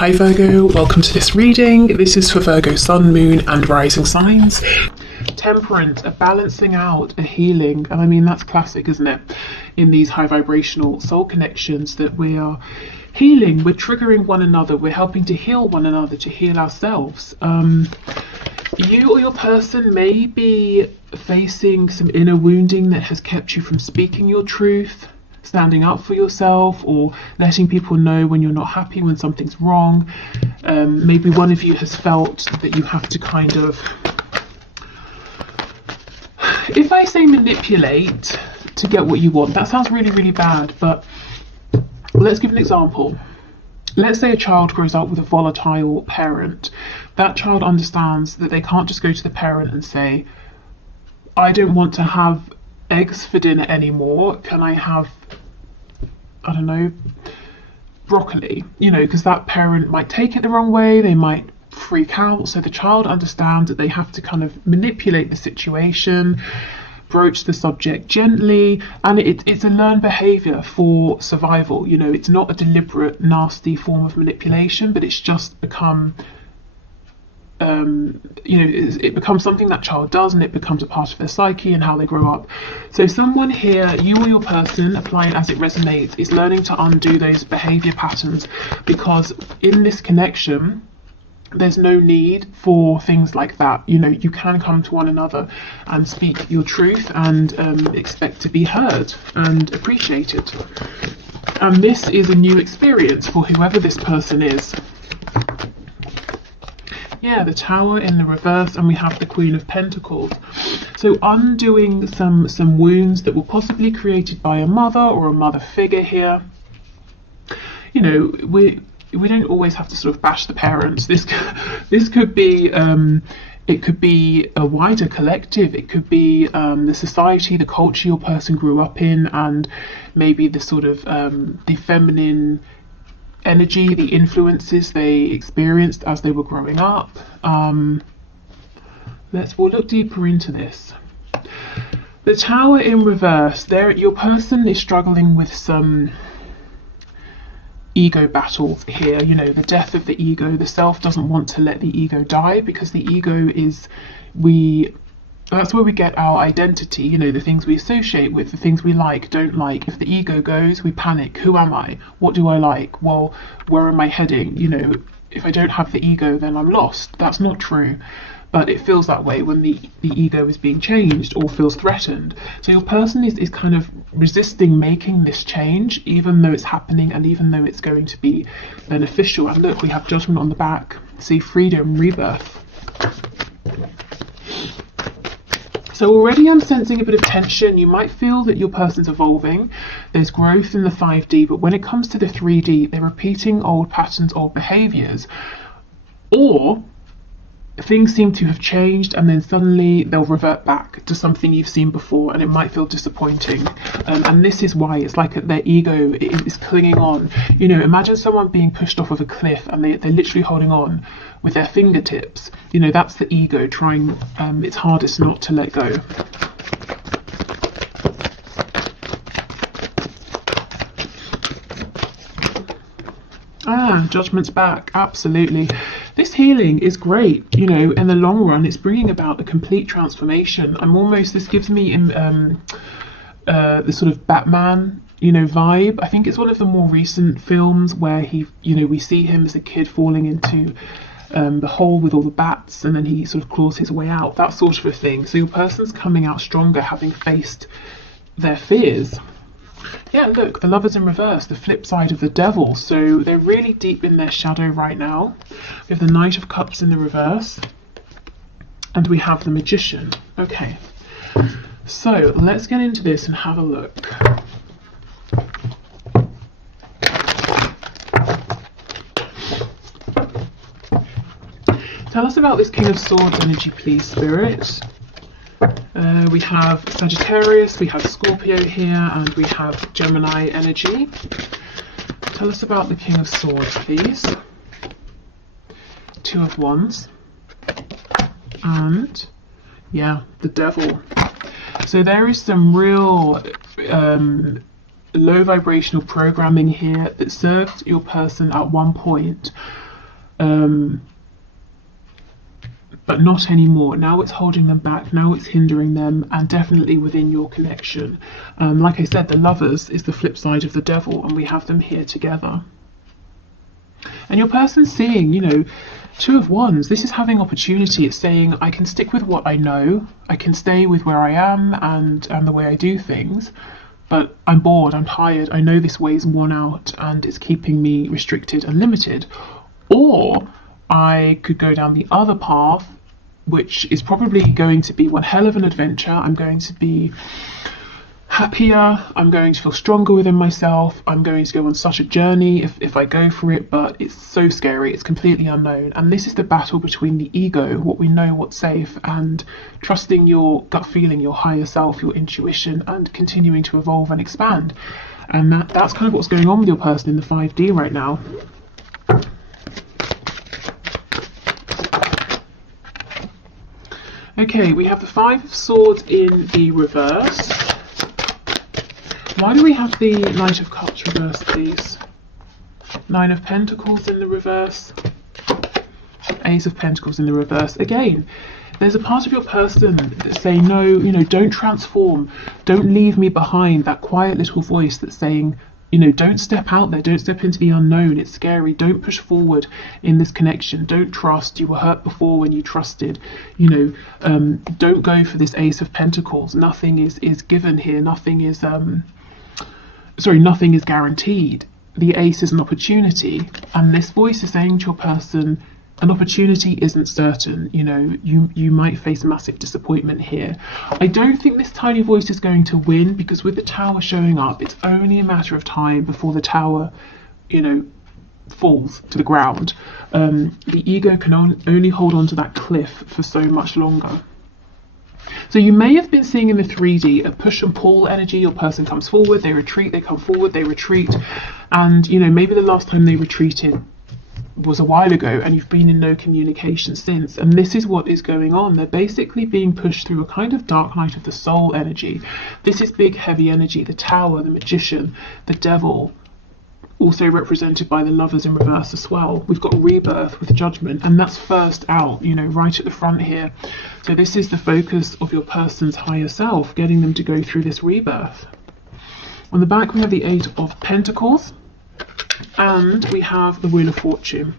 Hi Virgo, welcome to this reading. This is for Virgo Sun, Moon and Rising signs. Temperance, a balancing out, a healing, and I mean that's classic, isn't it? In these high vibrational soul connections that we are healing, we're triggering one another, we're helping to heal one another, to heal ourselves. You or your person may be facing some inner wounding that has kept you from speaking your truth, standing up for yourself, or letting people know when you're not happy, when something's wrong. Maybe one of you has felt that you have to kind of, if I say manipulate to get what you want, that sounds really, really bad, but let's give an example. Let's say a child grows up with a volatile parent. That child understands that they can't just go to the parent and say, I don't want to have eggs for dinner anymore, can I have, I don't know, broccoli? You know, because that parent might take it the wrong way, they might freak out. So the child understands that they have to kind of manipulate the situation, broach the subject gently, and it's a learned behavior for survival. You know, it's not a deliberate, nasty form of manipulation, but it's just become it becomes something that child does, and it becomes a part of their psyche and how they grow up. So someone here, you or your person, apply it as it resonates, is learning to undo those behavior patterns, because in this connection there's no need for things like that. You know, you can come to one another and speak your truth and expect to be heard and appreciated. And this is a new experience for whoever this person is. Yeah, the Tower in the reverse, and we have the Queen of Pentacles. So undoing some wounds that were possibly created by a mother or a mother figure here. You know, we don't always have to sort of bash the parents. This could be it could be a wider collective. It could be the society, the culture your person grew up in, and maybe the sort of the feminine energy, the influences they experienced as they were growing up. We'll look deeper into this. The Tower in reverse, there your person is struggling with some ego battles here. You know, the death of the ego. The self doesn't want to let the ego die, because the ego is, that's where we get our identity, you know, the things we associate with, the things we like, don't like. If the ego goes, we panic. Who am I? What do I like? Well, where am I heading? You know, if I don't have the ego, then I'm lost. That's not true. But it feels that way when the ego is being changed or feels threatened. So your person is kind of resisting making this change, even though it's happening and even though it's going to be beneficial. And look, we have Judgment on the back. See, freedom, rebirth. So already I'm sensing a bit of tension. You might feel that your person's evolving. There's growth in the 5D, but when it comes to the 3D, they're repeating old patterns, old behaviors, or things seem to have changed and then suddenly they'll revert back to something you've seen before, and it might feel disappointing. And this is why it's like their ego is clinging on. You know, imagine someone being pushed off of a cliff and they're literally holding on with their fingertips. You know, that's the ego trying its hardest not to let go. Judgment's back, absolutely. This healing is great, you know, in the long run. It's bringing about a complete transformation. This gives me the sort of Batman, you know, vibe. I think it's one of the more recent films where we see him as a kid falling into the hole with all the bats, and then he sort of claws his way out, that sort of a thing. So your person's coming out stronger, having faced their fears. Yeah, look, the Lovers in reverse, the flip side of the Devil. So they're really deep in their shadow right now. We have the Knight of Cups in the reverse, and we have the Magician. Okay, so let's get into this and have a look. Tell us about this King of Swords energy, please, Spirit. We have Sagittarius, we have Scorpio here, and we have Gemini energy. Tell us about the King of Swords, please. Two of Wands. And, yeah, the Devil. So there is some real low vibrational programming here that served your person at one point but not anymore. Now it's holding them back, now it's hindering them, and definitely within your connection. Like I said, the Lovers is the flip side of the Devil, and we have them here together. And your person's seeing, you know, Two of Wands, this is having opportunity. It's saying, I can stick with what I know, I can stay with where I am and the way I do things, but I'm bored, I'm tired, I know this way's worn out and it's keeping me restricted and limited. Or I could go down the other path, which is probably going to be one hell of an adventure. I'm going to be happier, I'm going to feel stronger within myself, I'm going to go on such a journey if I go for it, but it's so scary, it's completely unknown. And this is the battle between the ego, what we know, what's safe, and trusting your gut feeling, your higher self, your intuition, and continuing to evolve and expand. And that's kind of what's going on with your person in the 5D right now. Okay, we have the Five of Swords in the reverse. Why do we have the Knight of Cups reversed, please? Nine of Pentacles in the reverse. Ace of Pentacles in the reverse. Again, there's a part of your person that's saying, no, you know, don't transform. Don't leave me behind. That quiet little voice that's saying, you know, don't step out there. Don't step into the unknown. It's scary. Don't push forward in this connection. Don't trust. You were hurt before when you trusted. You know, don't go for this Ace of Pentacles. Nothing is given here. Nothing is nothing is guaranteed. The Ace is an opportunity, and this voice is saying to your person, an opportunity isn't certain. You know, you might face massive disappointment here. I don't think this tiny voice is going to win, because with the Tower showing up, it's only a matter of time before the Tower, you know, falls to the ground. The ego can only hold on to that cliff for so much longer. So you may have been seeing in the 3D a push and pull energy. Your person comes forward, they retreat, they come forward, they retreat. And, you know, maybe the last time they retreated was a while ago and you've been in no communication since. And this is what is going on. They're basically being pushed through a kind of dark night of the soul energy. This is big, heavy energy. The Tower, the Magician, the Devil, also represented by the Lovers in reverse as well. We've got rebirth with Judgment, and that's first out, you know, right at the front here. So this is the focus of your person's higher self, getting them to go through this rebirth. On the back we have the Eight of Pentacles, and we have the Wheel of Fortune.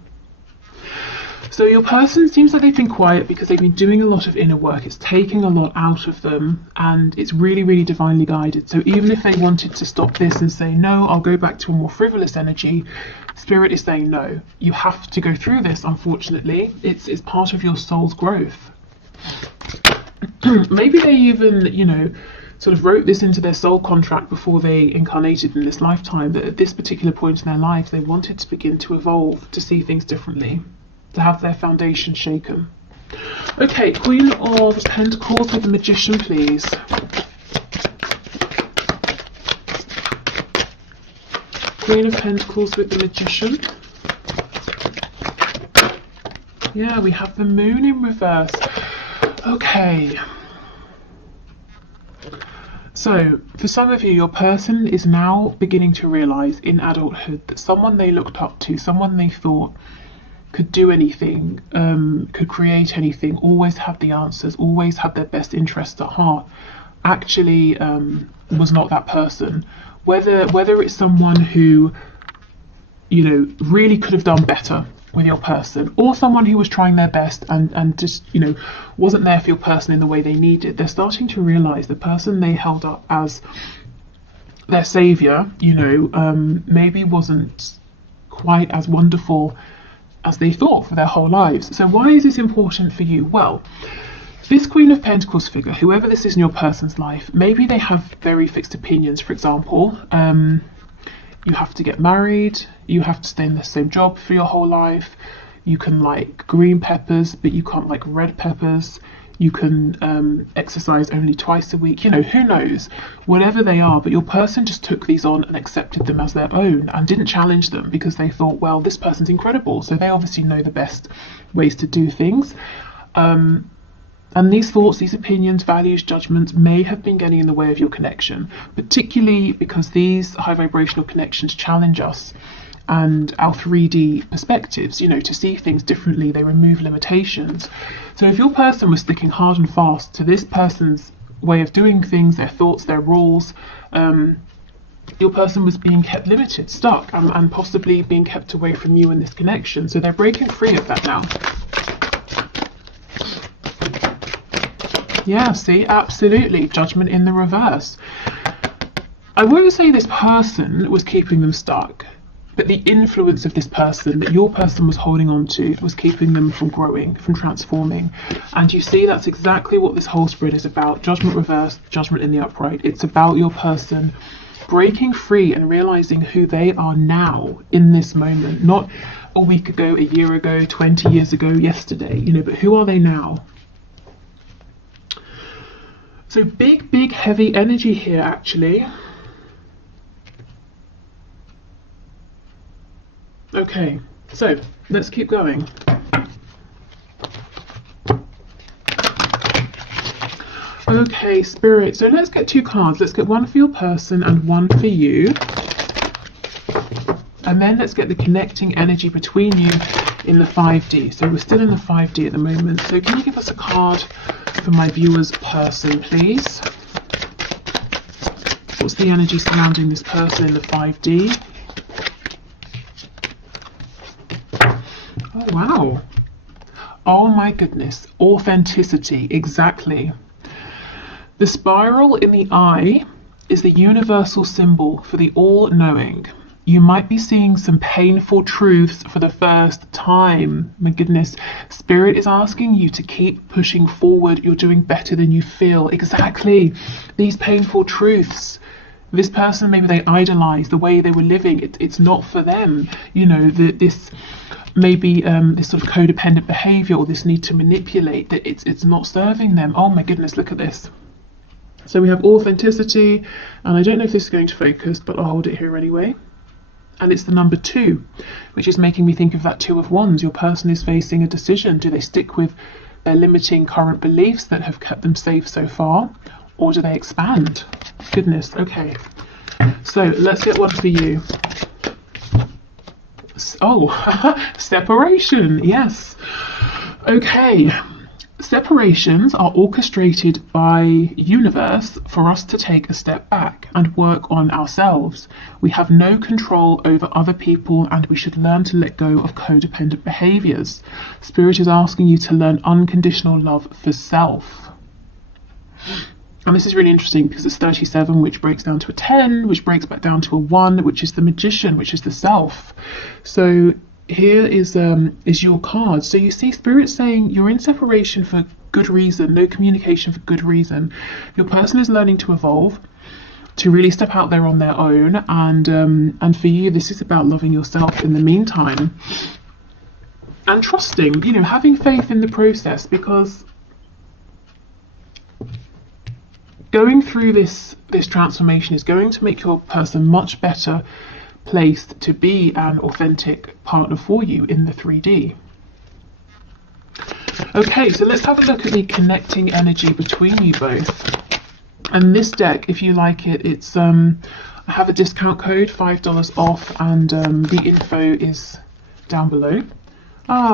So your person seems like they've been quiet because they've been doing a lot of inner work. It's taking a lot out of them, and it's really, really divinely guided. So even if they wanted to stop this and say, no, I'll go back to a more frivolous energy, Spirit is saying, no, you have to go through this, unfortunately. It's part of your soul's growth. Maybe they even, you know, sort of wrote this into their soul contract before they incarnated in this lifetime, that at this particular point in their life, they wanted to begin to evolve, to see things differently, to have their foundation shaken. Okay, Queen of Pentacles with the Magician, please. Queen of Pentacles with the Magician. Yeah, we have the Moon in reverse. Okay. So, for some of you, your person is now beginning to realise in adulthood that someone they looked up to, someone they thought could do anything, could create anything, always had the answers, always had their best interests at heart, actually was not that person. Whether it's someone who, you know, really could have done better with your person, or someone who was trying their best and just, you know, wasn't there for your person in the way they needed, they're starting to realise the person they held up as their saviour, you know, maybe wasn't quite as wonderful as they thought for their whole lives. So why is this important for you? Well, this Queen of Pentacles figure, whoever this is in your person's life, maybe they have very fixed opinions. For example, you have to get married, you have to stay in the same job for your whole life, you can like green peppers but you can't like red peppers, you can exercise only twice a week, you know, who knows, whatever they are. But your person just took these on and accepted them as their own and didn't challenge them because they thought, well, this person's incredible, so they obviously know the best ways to do things. And these thoughts, these opinions, values, judgments may have been getting in the way of your connection, particularly because these high vibrational connections challenge us and our 3D perspectives, you know, to see things differently. They remove limitations. So if your person was sticking hard and fast to this person's way of doing things, their thoughts, their rules, your person was being kept limited, stuck, and possibly being kept away from you in this connection. So they're breaking free of that now. Yeah, see, absolutely. Judgment in the reverse. I won't say this person was keeping them stuck, but the influence of this person that your person was holding on to was keeping them from growing, from transforming. And you see, that's exactly what this whole spread is about. Judgment reversed, judgment in the upright. It's about your person breaking free and realizing who they are now in this moment, not a week ago, a year ago, 20 years ago, yesterday, you know, but who are they now? So big, heavy energy here, actually. Okay, so let's keep going. Okay, Spirit, so let's get 2 cards. Let's get one for your person and one for you. And then let's get the connecting energy between you in the 5D. So we're still in the 5D at the moment. So can you give us a card for my viewer's person, please? What's the energy surrounding this person in the 5D? Oh, wow. Oh my goodness. Authenticity, exactly. The spiral in the eye is the universal symbol for the all-knowing. You might be seeing some painful truths for the first time. My goodness, Spirit is asking you to keep pushing forward. You're doing better than you feel. Exactly. These painful truths. This person, maybe they idolize the way they were living. It's not for them. You know, this maybe this sort of codependent behavior or this need to manipulate, that it's not serving them. Oh my goodness, look at this. So we have authenticity, and I don't know if this is going to focus, but I'll hold it here anyway. And it's the number 2, which is making me think of that 2 of Wands. Your person is facing a decision. Do they stick with their limiting current beliefs that have kept them safe so far, or do they expand? Goodness, okay. So let's get one for you. Oh, separation, yes. Okay. Separations are orchestrated by universe for us to take a step back and work on ourselves. We have no control over other people, and we should learn to let go of codependent behaviors. Spirit is asking you to learn unconditional love for self. And this is really interesting because it's 37, which breaks down to a 10, which breaks back down to a 1, which is the magician, which is the self. So here is your card. So you see Spirit saying you're in separation for good reason, no communication for good reason. Your person is learning to evolve, to really step out there on their own, and for you this is about loving yourself in the meantime and trusting, you know, having faith in the process, because going through this transformation is going to make your person much better placed to be an authentic partner for you in the 3D. Okay, so let's have a look at the connecting energy between you both. And this deck, if you like it, it's I have a discount code, $5 off, and the info is down below.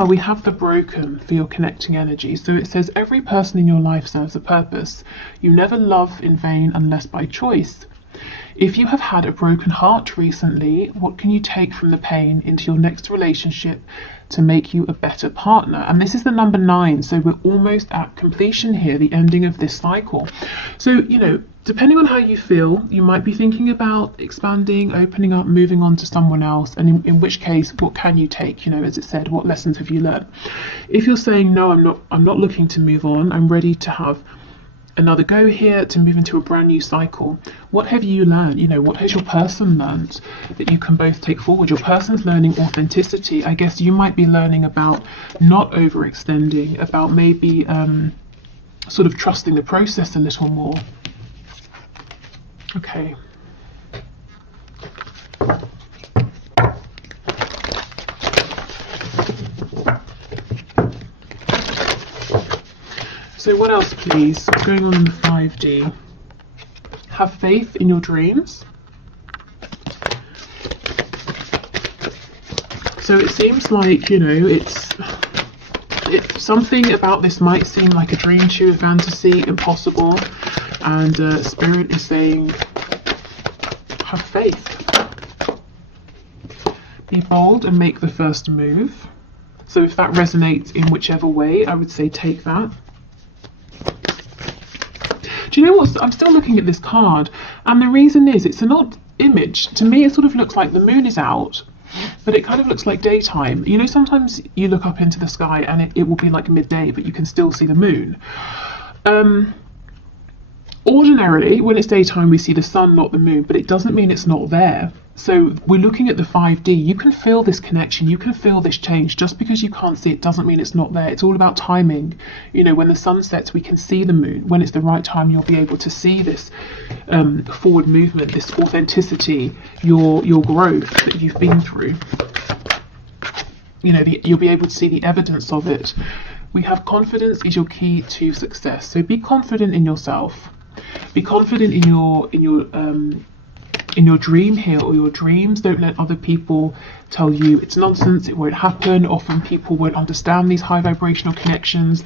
We have the Broken for your connecting energy. So it says every person in your life serves a purpose. You never love in vain unless by choice. If you have had a broken heart recently, what can you take from the pain into your next relationship to make you a better partner? And this is the number 9, so we're almost at completion here, the ending of this cycle. So, you know, depending on how you feel, you might be thinking about expanding, opening up, moving on to someone else, and in which case, what can you take? You know, as it said, what lessons have you learned? If you're saying, no, I'm not looking to move on, I'm ready to have another go here, to move into a brand new cycle. What have you learned? You know, what has your person learned that you can both take forward? Your person's learning authenticity. I guess you might be learning about not overextending, about maybe sort of trusting the process a little more. Okay. So what else, please? Going on in the 5D. Have faith in your dreams. So it seems like, you know, it's something about this might seem like a dream to you, a fantasy, impossible, and Spirit is saying, have faith. Be bold and make the first move. So if that resonates in whichever way, I would say take that. Do you know what? I'm still looking at this card, and the reason is it's an odd image. To me, it sort of looks like the moon is out, but it kind of looks like daytime. You know, sometimes you look up into the sky and it will be like midday, but you can still see the moon. Ordinarily, when it's daytime, we see the sun, not the moon, but it doesn't mean it's not there. So we're looking at the 5D. You can feel this connection. You can feel this change. Just because you can't see it doesn't mean it's not there. It's all about timing. You know, when the sun sets, we can see the moon. When it's the right time, you'll be able to see this forward movement, this authenticity, your growth that you've been through. You know, you'll be able to see the evidence of it. We have confidence is your key to success. So be confident in yourself. Be confident in your dream here, or your dreams. Don't let other people tell you it's nonsense, it won't happen. Often people won't understand these high vibrational connections.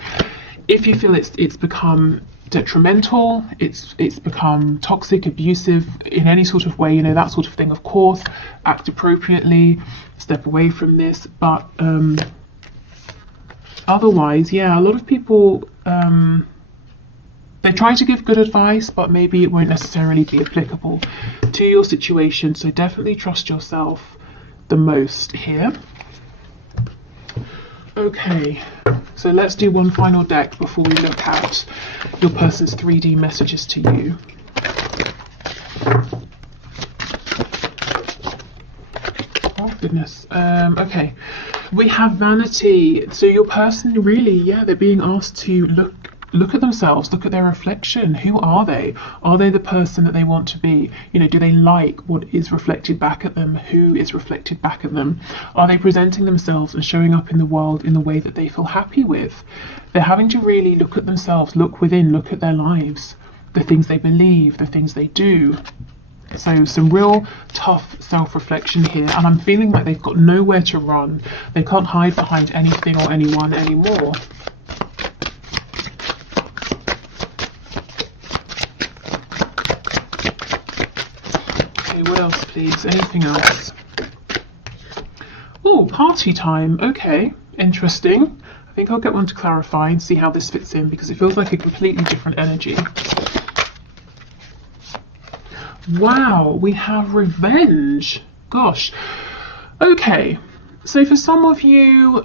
If you feel it's become detrimental, it's become toxic, abusive in any sort of way, you know, that sort of thing, of course, act appropriately, step away from this. But otherwise, yeah, a lot of people they try to give good advice, but maybe it won't necessarily be applicable to your situation. So definitely trust yourself the most here. Okay, so let's do one final deck before we look at your person's 3D messages to you. Oh goodness. Okay, we have vanity. So your person really, yeah, they're being asked to look at themselves, look at their reflection. Who are they? Are they the person that they want to be? You know, do they like what is reflected back at them? Who is reflected back at them? Are they presenting themselves and showing up in the world in the way that they feel happy with? They're having to really look at themselves, look within, look at their lives, the things they believe, the things they do. So some real tough self-reflection here, and I'm feeling like they've got nowhere to run. They can't hide behind anything or anyone anymore. What else, please? Anything else? Oh, party time. Okay, interesting. I think I'll get one to clarify and see how this fits in, because it feels like a completely different energy. Wow, we have revenge. Gosh. Okay, so for some of you,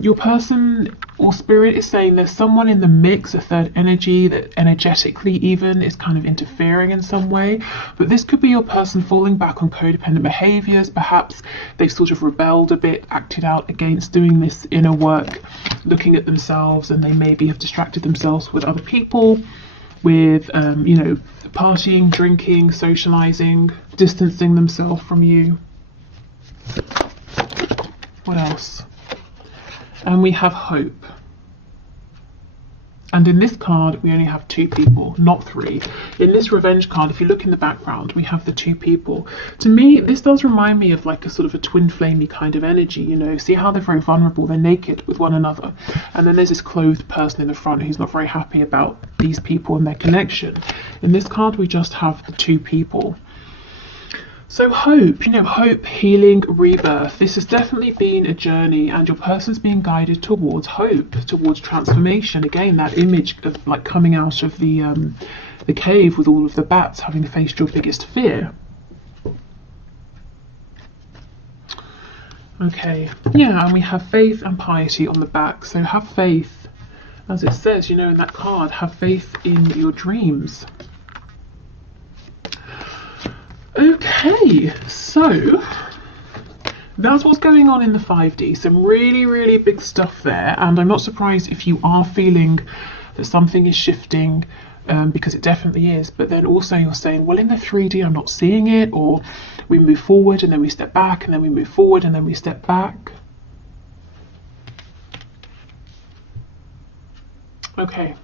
your person or spirit is saying there's someone in the mix, a third energy that energetically even is kind of interfering in some way. But this could be your person falling back on codependent behaviors. Perhaps they've sort of rebelled a bit, acted out against doing this inner work, looking at themselves, and they maybe have distracted themselves with other people, with you know, partying, drinking, socializing, distancing themselves from you. What else? And we have hope. And in this card, we only have 2 people, not 3. In this revenge card, if you look in the background, we have the 2 people. To me, this does remind me of like a sort of a twin flamey kind of energy, you know. See how they're very vulnerable, they're naked with one another. And then there's this clothed person in the front who's not very happy about these people and their connection. In this card, we just have the 2 people. So hope, you know, hope, healing, rebirth. This has definitely been a journey, and your person's being guided towards hope, towards transformation. Again, that image of like coming out of the cave with all of the bats, having faced your biggest fear. Okay, yeah, and we have faith and piety on the back. So have faith, as it says, you know, in that card, have faith in your dreams. Okay, so that's what's going on in the 5D. Some really, really big stuff there, and I'm not surprised if you are feeling that something is shifting, because it definitely is. But then also you're saying, well, in the 3D I'm not seeing it, or we move forward and then we step back, and then we move forward and then we step back. Okay.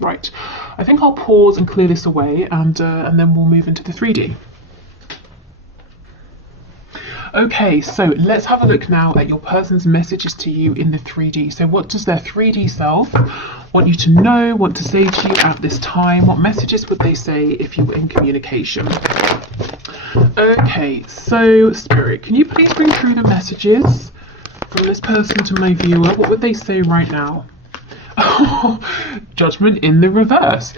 Right, I think I'll pause and clear this away, and then we'll move into the 3D. Okay, so let's have a look now at your person's messages to you in the 3D. So what does their 3D self want you to know, want to say to you at this time? What messages would they say if you were in communication? Okay, so Spirit, can you please bring through the messages from this person to my viewer? What would they say right now? Oh, Judgment in the reverse.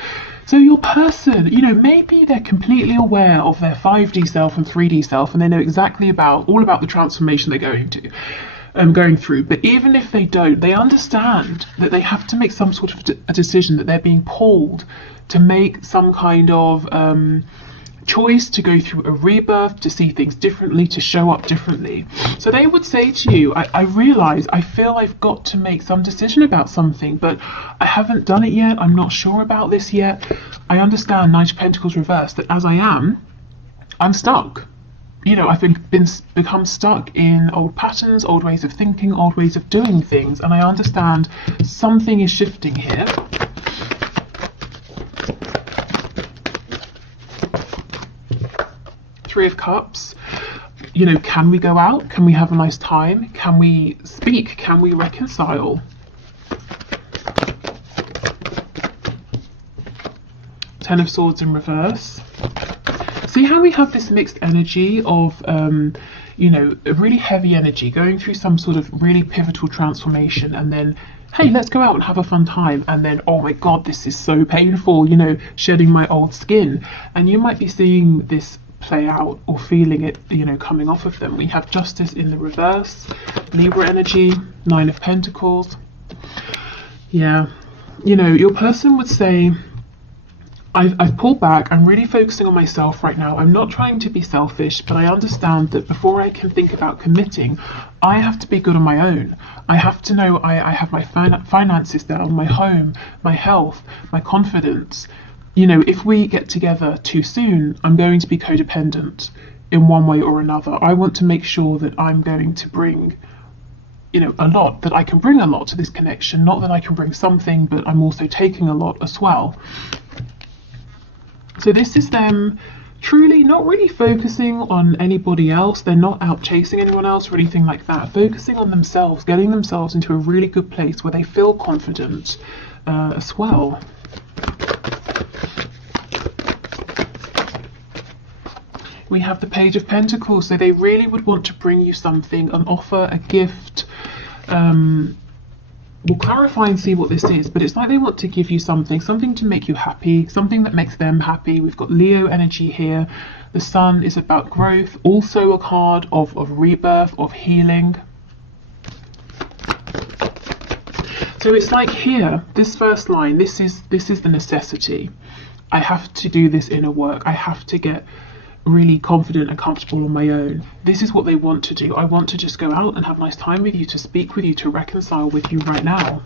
So your person, you know, maybe they're completely aware of their 5D self and 3D self, and they know exactly all about the transformation they're going through. But even if they don't, they understand that they have to make some sort of a decision, that they're being pulled to make some kind of choice, to go through a rebirth, to see things differently, to show up differently. So they would say to you, I realize, I feel I've got to make some decision about something, but I haven't done it yet. I'm not sure about this yet. I understand, Knight of Pentacles reversed, that as I'm stuck. You know, I've become stuck in old patterns, old ways of thinking, old ways of doing things, and I understand something is shifting here. Three of Cups. You know, can we go out? Can we have a nice time? Can we speak? Can we reconcile? Ten of Swords in reverse. See how we have this mixed energy of, you know, a really heavy energy going through some sort of really pivotal transformation, and then, hey, let's go out and have a fun time, and then, oh my God, this is so painful, you know, shedding my old skin. And you might be seeing this play out or feeling it, you know, coming off of them. We have Justice in the reverse, Libra energy, Nine of Pentacles. Yeah, you know, your person would say, I've pulled back. I'm really focusing on myself right now. I'm not trying to be selfish, but I understand that before I can think about committing, I have to be good on my own. I have to know I have my finances down, my home, my health, my confidence. You know, if we get together too soon, I'm going to be codependent in one way or another. I want to make sure that I'm going to bring, you know, a lot, that I can bring a lot to this connection. Not that I can bring something, but I'm also taking a lot as well. So this is them truly not really focusing on anybody else. They're not out chasing anyone else or anything like that. Focusing on themselves, getting themselves into a really good place where they feel confident as well. We have the Page of Pentacles, so they really would want to bring you something, an offer, a gift. We'll clarify and see what this is, but it's like they want to give you something to make you happy, something that makes them happy. We've got Leo energy here. The Sun is about growth, also a card of rebirth, of healing. So it's like here, this first line, this is the necessity. I have to do this inner work. I have to get really confident and comfortable on my own. This is what they want to do. I want to just go out and have a nice time with you, to speak with you, to reconcile with you right now.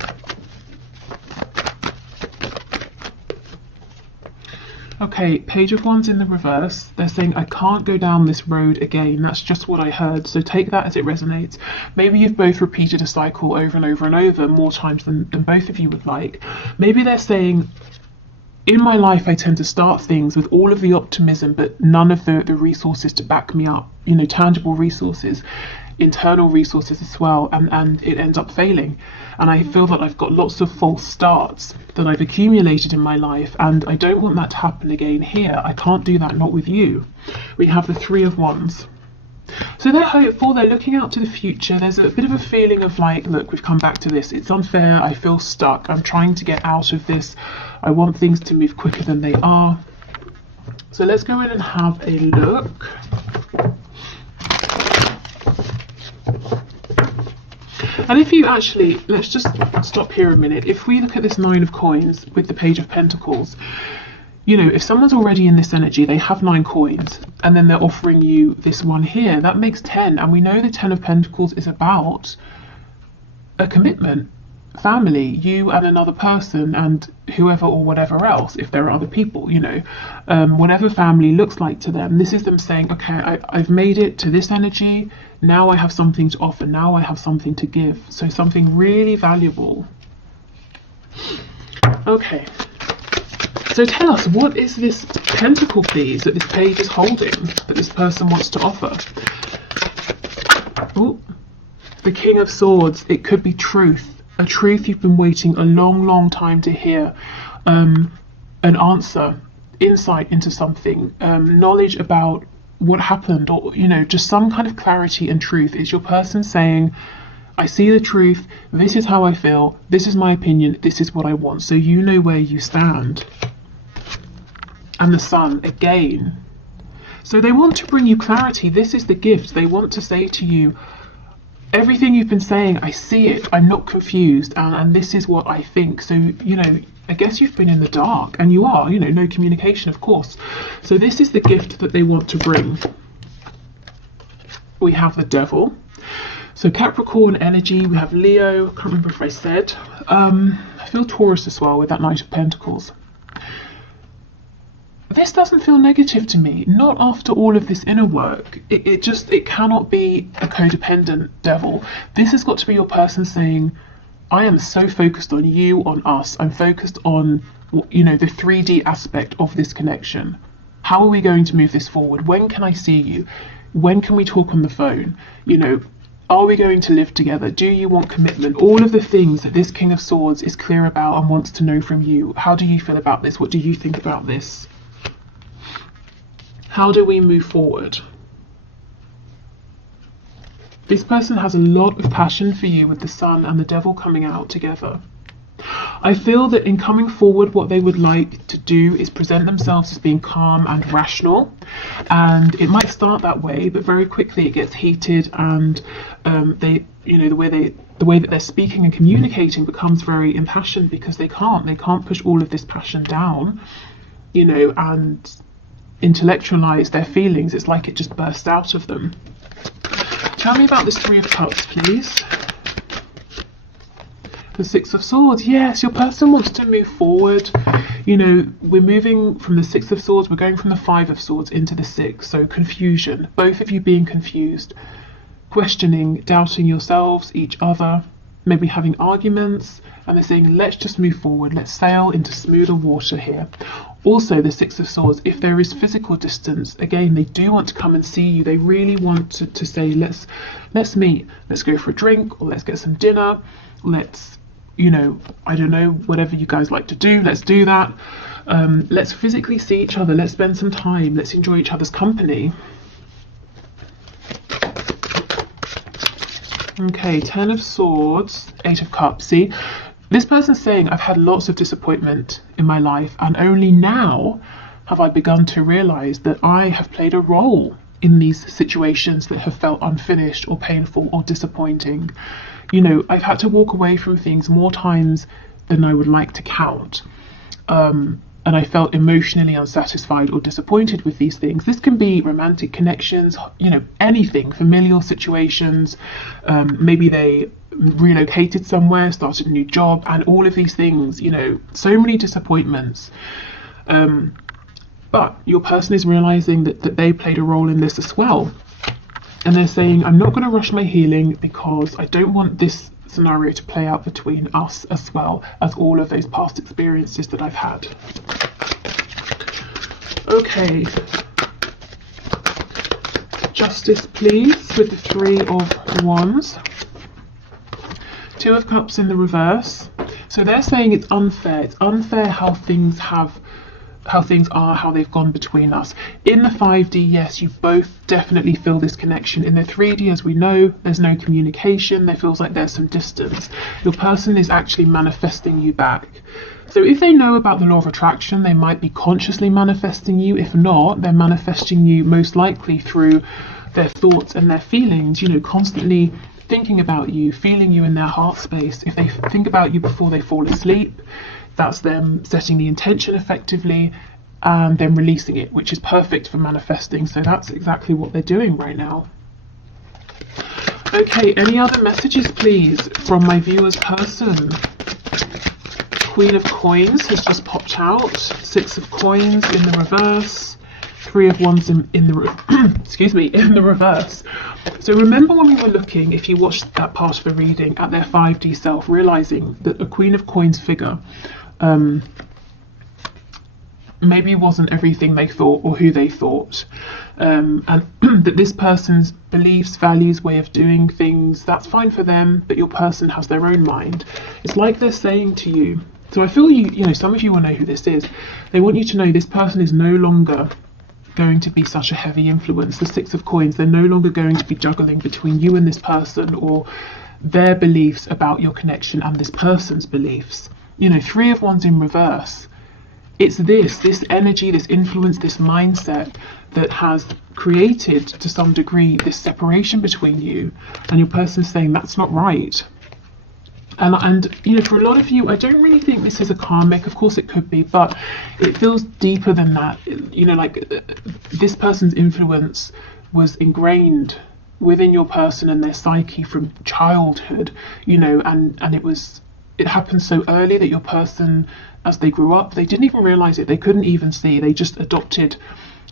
Okay, Page of Wands in the reverse. They're saying, I can't go down this road again. That's just what I heard. So take that as it resonates. Maybe you've both repeated a cycle over and over and over, more times than both of you would like. Maybe they're saying, in my life, I tend to start things with all of the optimism, but none of the resources to back me up, you know, tangible resources, internal resources as well, and it ends up failing. And I feel that I've got lots of false starts that I've accumulated in my life, and I don't want that to happen again here. I can't do that, not with you. We have the Three of Wands. So they're hopeful, they're looking out to the future. There's a bit of a feeling of like, look, we've come back to this. It's unfair, I feel stuck, I'm trying to get out of this. I want things to move quicker than they are. So let's go in and have a look. And if you actually, let's just stop here a minute. If we look at this Nine of Coins with the Page of Pentacles, you know, if someone's already in this energy, they have 9 coins, and then they're offering you this one here, that makes 10. And we know the 10 of Pentacles is about a commitment, family, you and another person, and whoever or whatever else, if there are other people, you know, whatever family looks like to them. This is them saying, okay, I've made it to this energy. Now I have something to offer. Now I have something to give. So something really valuable. Okay. So tell us, what is this pentacle, please, that this page is holding, that this person wants to offer? Oh, the King of Swords. It could be truth, a truth you've been waiting a long time to hear, an answer, insight into something, knowledge about what happened, or just some kind of clarity and truth. It's your person saying, I see the truth, this is how I feel, this is my opinion, this is what I want, so you know where you stand. And the Sun again. So they want to bring you clarity. This is the gift. They want to say to you, everything you've been saying, I see it, I'm not confused, and this is what I think. So, I guess you've been in the dark, and you are, no communication, of course. So this is the gift that they want to bring. We have the Devil. So Capricorn energy, we have Leo, can't remember if I said. I feel Taurus as well with that Knight of Pentacles. This doesn't feel negative to me, not after all of this inner work. It cannot be a codependent devil. This has got to be your person saying, I am so focused on you, on us. I'm focused on, the 3D aspect of this connection. How are we going to move this forward? When can I see you? When can we talk on the phone? Are we going to live together? Do you want commitment? All of the things that this King of Swords is clear about and wants to know from you. How do you feel about this? What do you think about this? How do we move forward? This person has a lot of passion for you with the Sun and the Devil coming out together. I feel that in coming forward, what they would like to do is present themselves as being calm and rational. And it might start that way, but very quickly it gets heated, and the way that they're speaking and communicating becomes very impassioned, because they can't push all of this passion down, and intellectualize their feelings. It's like it just bursts out of them. Tell me about this Three of Cups, please. The Six of Swords. Yes, your person wants to move forward. We're moving from the Six of Swords, we're going from the Five of Swords into the Six. So confusion, both of you being confused, questioning, doubting yourselves, each other, maybe having arguments, and they're saying, let's just move forward, let's sail into smoother water here. Also, the Six of Swords, if there is physical distance, again, they do want to come and see you. They really want to say, let's meet, let's go for a drink, or let's get some dinner, let's, I don't know, whatever you guys like to do, let's do that. Let's physically see each other, let's spend some time, let's enjoy each other's company. Okay, Ten of Swords, Eight of Cups. See, this person's saying, I've had lots of disappointment in my life, and only now have I begun to realize that I have played a role in these situations that have felt unfinished or painful or disappointing. I've had to walk away from things more times than I would like to count. And I felt emotionally unsatisfied or disappointed with these things. This can be romantic connections, anything, familial situations. Maybe they relocated somewhere, started a new job, and all of these things, so many disappointments. But your person is realizing that they played a role in this as well. And they're saying, I'm not going to rush my healing because I don't want this scenario to play out between us as well as all of those past experiences that I've had. Okay. Justice, please, with the Three of Wands. Two of Cups in the reverse. So they're saying it's unfair. It's unfair how things are, how they've gone between us. In the 5D, yes, you both definitely feel this connection. In the 3D, as we know, there's no communication. There feels like there's some distance. Your person is actually manifesting you back. So if they know about the law of attraction, they might be consciously manifesting you. If not, they're manifesting you most likely through their thoughts and their feelings, constantly thinking about you, feeling you in their heart space. If they think about you before they fall asleep, that's them setting the intention effectively and then releasing it, which is perfect for manifesting. So that's exactly what they're doing right now. Okay, any other messages, please, from my viewer's person? Queen of Coins has just popped out. Six of Coins in the reverse. Three of Wands in the excuse me, in the reverse. So remember when we were looking, if you watched that part of the reading, at their 5D self, realizing that a Queen of Coins figure maybe wasn't everything they thought or who they thought, and that this person's beliefs, values, way of doing things, that's fine for them, but your person has their own mind. It's like they're saying to you, so I feel you know, some of you will know who this is. They want you to know this person is no longer going to be such a heavy influence. The Six of Coins, they're no longer going to be juggling between you and this person, or their beliefs about your connection and this person's beliefs. You know, Three of Wands in reverse. It's this energy, this influence, this mindset that has created to some degree this separation between you, and your person's saying that's not right. And you know, for a lot of you, I don't really think this is a karmic. Of course it could be, but it feels deeper than that. You know, like this person's influence was ingrained within your person and their psyche from childhood, you know, and it happened so early that your person, as they grew up, they didn't even realize it. They couldn't even see. They just adopted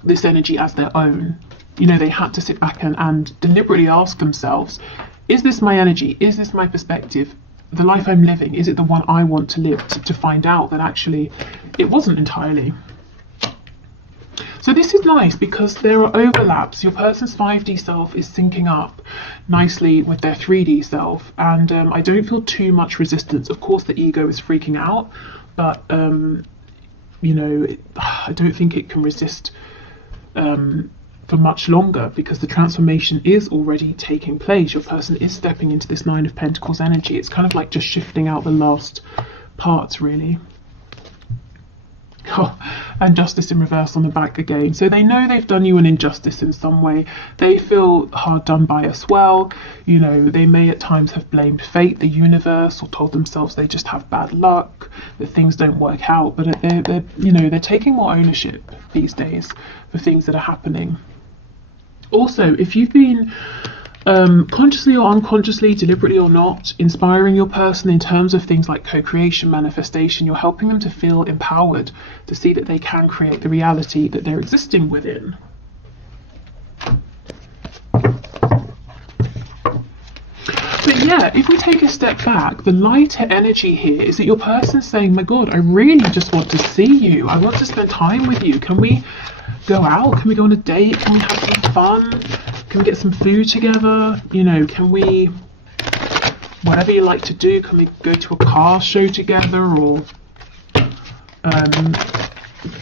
this energy as their own. You know, they had to sit back and deliberately ask themselves, is this my energy? Is this my perspective? The life I'm living, is it the one I want to live? To find out that actually it wasn't entirely. So this is nice because there are overlaps. Your person's 5D self is syncing up nicely with their 3D self, and I don't feel too much resistance. Of course the ego is freaking out, but you know, I don't think it can resist for much longer, because the transformation is already taking place. Your person is stepping into this Nine of Pentacles energy. It's kind of like just shifting out the last parts, really. Oh, and Justice in reverse on the back again. So they know they've done you an injustice in some way. They feel hard done by as well. You know, they may at times have blamed fate, the universe, or told themselves they just have bad luck, that things don't work out. But they're you know, they're taking more ownership these days for things that are happening. Also, if you've been consciously or unconsciously, deliberately or not, inspiring your person in terms of things like co-creation, manifestation, you're helping them to feel empowered, to see that they can create the reality that they're existing within. But yeah, if we take a step back, the lighter energy here is that your person's saying, my God, I really just want to see you. I want to spend time with you. Can we go out? Can we go on a date? Can we have some fun? Can we get some food together? You know, can we, whatever you like to do, can we go to a car show together, or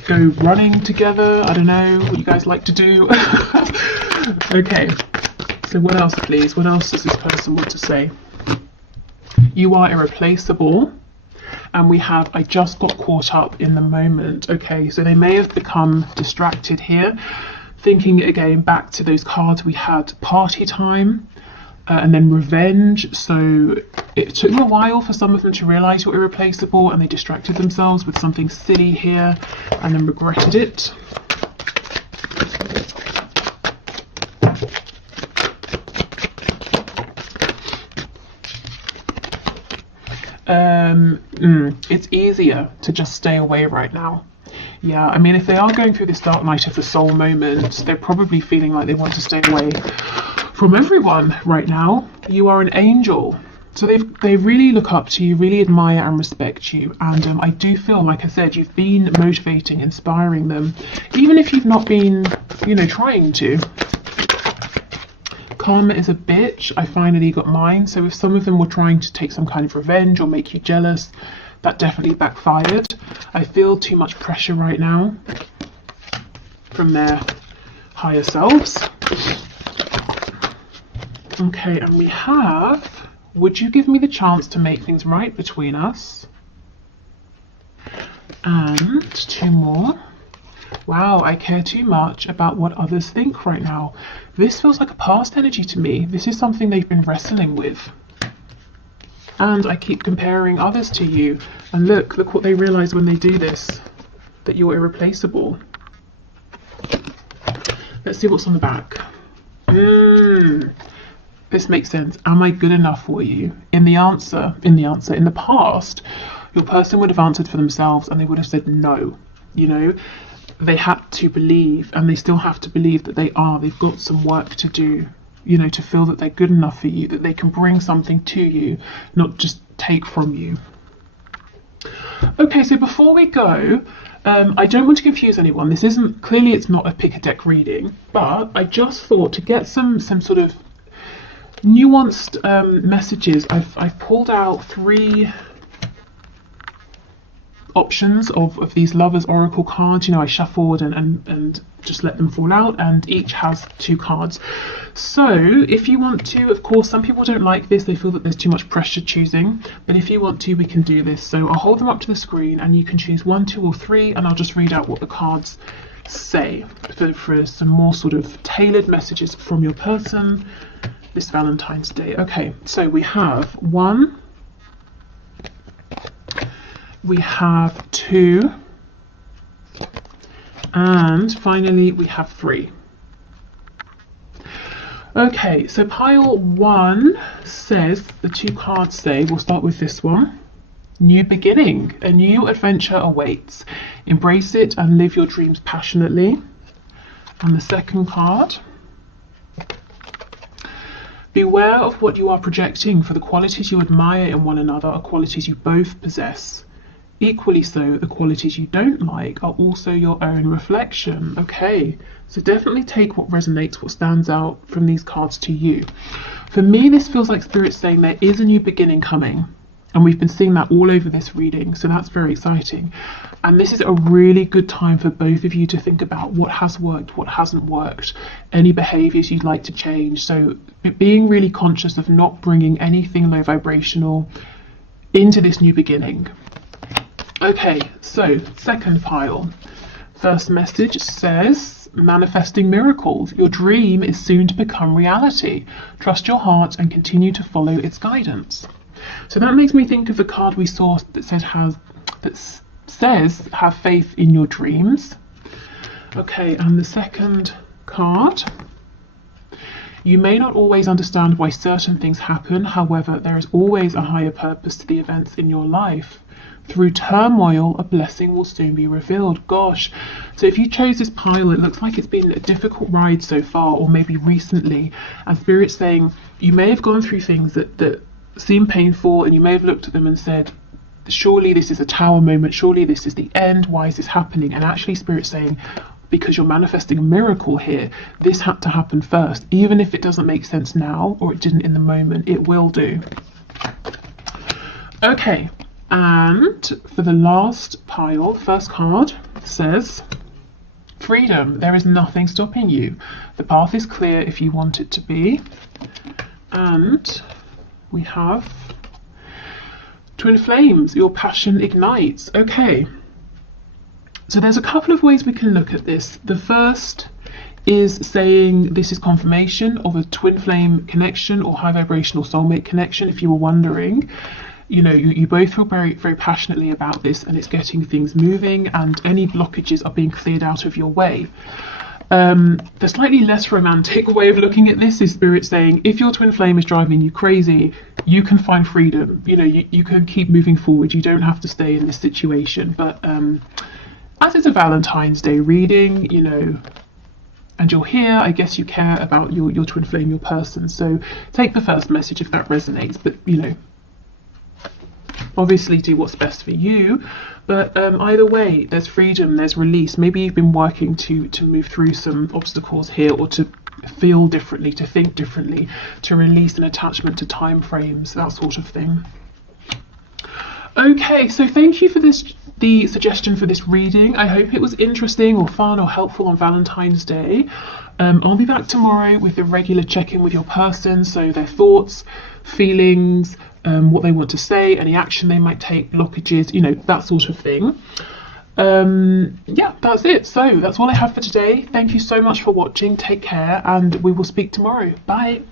go running together? I don't know what you guys like to do. Okay, so what else, please? What else does this person want to say? You are irreplaceable. And we have, I just got caught up in the moment. Okay, so they may have become distracted here, thinking again back to those cards we had, party time, and then revenge. So it took them a while for some of them to realize you're irreplaceable, and they distracted themselves with something silly here and then regretted it. It's easier to just stay away right now. Yeah, I mean, if they are going through this dark night of the soul moment, they're probably feeling like they want to stay away from everyone right now. You are an angel. So they really look up to you, really admire and respect you. And I do feel, like I said, you've been motivating, inspiring them, even if you've not been, you know, trying to. Karma is a bitch. I finally got mine. So if some of them were trying to take some kind of revenge or make you jealous, that definitely backfired. I feel too much pressure right now from their higher selves. Okay, and we have, would you give me the chance to make things right between us? And two more. Wow, I care too much about what others think right now. This feels like a past energy to me. This is something they've been wrestling with. And I keep comparing others to you. And look what they realize when they do this, that you're irreplaceable. Let's see what's on the back. This makes sense. Am I good enough for you? In the past, your person would have answered for themselves and they would have said no. You know, they had to believe, and they still have to believe that they are. They've got some work to do, you know, to feel that they're good enough for you, that they can bring something to you, not just take from you. Okay, so before we go, I don't want to confuse anyone. This isn't, clearly it's not a pick a deck reading, but I just thought to get some sort of nuanced messages, I've pulled out 3 options of these lovers oracle cards. You know, I shuffled and just let them fall out, and each has 2 cards. So if you want to, of course, some people don't like this, they feel that there's too much pressure choosing, but if you want to, we can do this. So I'll hold them up to the screen and you can choose 1, 2 or 3, and I'll just read out what the cards say for some more sort of tailored messages from your person this Valentine's Day. Okay, so we have 1, we have 2, and finally we have 3. Okay, so pile 1 says, the 2 cards say, we'll start with this one, new beginning, a new adventure awaits, embrace it and live your dreams passionately. And the second card, beware of what you are projecting, for the qualities you admire in one another are qualities you both possess. Equally so, the qualities you don't like are also your own reflection. Okay, so definitely take what resonates, what stands out from these cards to you. For me, this feels like Spirit's saying there is a new beginning coming, and we've been seeing that all over this reading, so that's very exciting. And this is a really good time for both of you to think about what has worked, what hasn't worked, any behaviours you'd like to change. So being really conscious of not bringing anything low vibrational into this new beginning. Okay, so second pile. First message says, manifesting miracles. Your dream is soon to become reality. Trust your heart and continue to follow its guidance. So that makes me think of the card we saw that says have faith in your dreams. Okay, and the second card. You may not always understand why certain things happen, however, there is always a higher purpose to the events in your life. Through turmoil, a blessing will soon be revealed. Gosh, so if you chose this pile, it looks like it's been a difficult ride so far, or maybe recently, and Spirit's saying you may have gone through things that seem painful, and you may have looked at them and said, surely this is a tower moment, surely this is the end, why is this happening? And actually Spirit's saying, because you're manifesting a miracle here, this had to happen first. Even if it doesn't make sense now, or it didn't in the moment, it will do. Okay, and for the last pile, first card says, freedom. There is nothing stopping you. The path is clear if you want it to be. And we have twin flames, your passion ignites. Okay, so there's a couple of ways we can look at this. The first is saying this is confirmation of a twin flame connection or high vibrational soulmate connection. If you were wondering, you know, you both feel very, very passionately about this, and it's getting things moving, and any blockages are being cleared out of your way. The slightly less romantic way of looking at this is Spirit saying, if your twin flame is driving you crazy, you can find freedom. You know, you can keep moving forward. You don't have to stay in this situation. But as it's a Valentine's Day reading, you know, and you're here, I guess you care about your twin flame, your person. So take the first message if that resonates. But, you know, obviously do what's best for you, but either way, there's freedom, there's release. Maybe you've been working to move through some obstacles here, or to feel differently, to think differently, to release an attachment to time frames, that sort of thing. Okay, so thank you for the suggestion for this reading. I hope it was interesting or fun or helpful on Valentine's Day. I'll be back tomorrow with a regular check-in with your person, so their thoughts, feelings, what they want to say, any action they might take, blockages, you know, that sort of thing. Yeah, that's it. So that's all I have for today. Thank you so much for watching. Take care, and we will speak tomorrow. Bye.